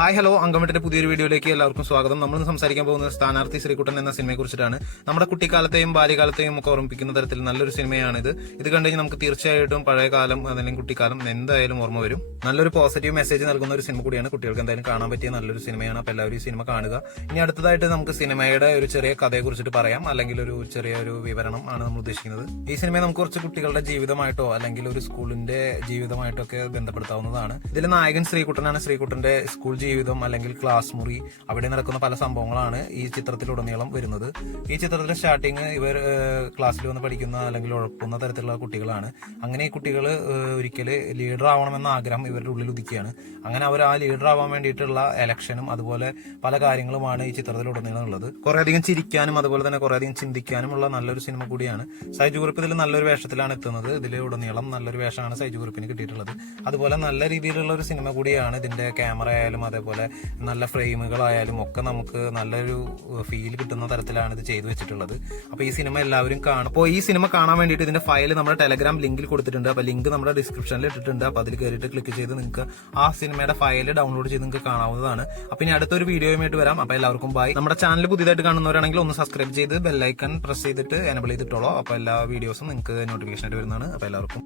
Hi hello അങ്കമിട്ടിന്റെ പുതിയൊരു വീഡിയോയിലേക്ക് എല്ലാവർക്കും സ്വാഗതം. നമ്മൾ സംസാരിക്കാൻ പോകുന്നത് സ്ഥാനാർത്ഥി ശ്രീകുട്ടൻ എന്ന സിനിമയെ കുറിച്ചിട്ടാണ്. നമ്മുടെ കുട്ടിക്കാലത്തെയും ബാല്യകാലത്തെയും ഒക്കെ ഓർമ്മിപ്പിക്കുന്ന തരത്തിൽ നല്ലൊരു സിനിമയാണിത്. ഇത് കണ്ടുകഴിഞ്ഞാൽ നമുക്ക് തീർച്ചയായിട്ടും പഴയകാലം അല്ലെങ്കിൽ കുട്ടിക്കാലം എന്തായാലും ഓർമ്മ വരും. നല്ലൊരു പോസിറ്റീവ് മെസ്സേജ് നൽകുന്ന ഒരു സിനിമ കൂടിയാണ്. കുട്ടികൾക്ക് എന്തായാലും കാണാൻ പറ്റിയ നല്ലൊരു സിനിമയാണ്. അപ്പോൾ എല്ലാവരും ഈ സിനിമ കാണുക. ഇനി അടുത്തതായിട്ട് നമുക്ക് സിനിമയുടെ ഒരു ചെറിയ കഥയെ കുറിച്ചിട്ട് പറയാം, അല്ലെങ്കിൽ ഒരു ചെറിയൊരു വിവരണം ആണ് നമ്മൾ ഉദ്ദേശിക്കുന്നത്. ഈ സിനിമയെ നമുക്ക് കുറച്ച് കുട്ടികളുടെ ജീവിതമായിട്ടോ അല്ലെങ്കിൽ ഒരു സ്കൂളിന്റെ ജീവിതമായിട്ടോ ഒക്കെ ബന്ധപ്പെടുത്താവുന്നതാണ്. ഇതിൽ നായകൻ ശ്രീകുട്ടനാണ്. ശ്രീകുട്ടന്റെ സ്കൂൾ ജീവിതം അല്ലെങ്കിൽ ക്ലാസ് മുറി, അവിടെ നടക്കുന്ന പല സംഭവങ്ങളാണ് ഈ ചിത്രത്തിലുടനീളം വരുന്നത്. ഈ ചിത്രത്തിന്റെ സ്റ്റാർട്ടിങ് ഇവർ ക്ലാസ്സിൽ വന്ന് പഠിക്കുന്ന അല്ലെങ്കിൽ ഉഴപ്പുന്ന തരത്തിലുള്ള കുട്ടികളാണ്. അങ്ങനെ ഈ കുട്ടികൾ ഒരിക്കല് ലീഡർ ആവണമെന്ന ആഗ്രഹം ഇവരുടെ ഉള്ളിൽ ഉദിക്കുകയാണ്. അങ്ങനെ അവർ ആ ലീഡർ ആവാൻ വേണ്ടിയിട്ടുള്ള എലക്ഷനും അതുപോലെ പല കാര്യങ്ങളുമാണ് ഈ ചിത്രത്തിലുടനീളം ഉള്ളത്. കുറേയധികം ചിരിക്കാനും അതുപോലെ തന്നെ കുറേയധികം ചിന്തിക്കാനുമുള്ള നല്ലൊരു സിനിമ കൂടിയാണ്. സൈജു കുറുപ്പ് ഇതിൽ നല്ലൊരു വേഷത്തിലാണ് എത്തുന്നത്. ഇതിൽ ഉടനീളം നല്ലൊരു വേഷമാണ് സൈജു കുറുപ്പിന് കിട്ടിയിട്ടുള്ളത്. അതുപോലെ നല്ല രീതിയിലുള്ള ഒരു സിനിമ കൂടിയാണ്. ഇതിന്റെ ക്യാമറ ആയാലും അതേപോലെ നല്ല ഫ്രെയിമുകളായാലും ഒക്കെ നമുക്ക് നല്ലൊരു ഫീൽ കിട്ടുന്ന തരത്തിലാണ് ഇത് ചെയ്തു വെച്ചിട്ടുള്ളത്. അപ്പൊ ഈ സിനിമ എല്ലാവരും കാണും. അപ്പോൾ ഈ സിനിമ കാണാൻ വേണ്ടിയിട്ട് ഇതിന്റെ ഫയൽ നമ്മുടെ ടെലഗ്രാം ലിങ്കിൽ കൊടുത്തിട്ടുണ്ട്. അപ്പൊ ലിങ്ക് നമ്മുടെ ഡിസ്ക്രിപ്ഷനിൽ ഇട്ടിട്ടുണ്ട്. അപ്പൊ അതിൽ കയറിയിട്ട് ക്ലിക്ക് ചെയ്ത് നിങ്ങൾക്ക് ആ സിനിമയുടെ ഫയൽ ഡൗൺലോഡ് ചെയ്ത് നിങ്ങൾക്ക് കാണാവുന്നതാണ്. അപ്പൊ ഇനി അടുത്തൊരു വീഡിയോയുമായിട്ട് വരാം. അപ്പൊ എല്ലാവർക്കും ബൈ. നമ്മുടെ ചാനൽ പുതിയതായിട്ട് കാണുന്നവരാണെങ്കിൽ ഒന്ന് സബ്സ്ക്രൈബ് ചെയ്ത് ബെല്ലൈക്കൺ പ്രസ് ചെയ്തിട്ട് എനബിൾ ചെയ്തിട്ടോളൂ. അപ്പൊ എല്ലാ വീഡിയോസും നിങ്ങൾക്ക് നോട്ടിഫിക്കേഷൻ ആയിട്ട് വരുന്നതാണ്. അപ്പൊ എല്ലാവർക്കും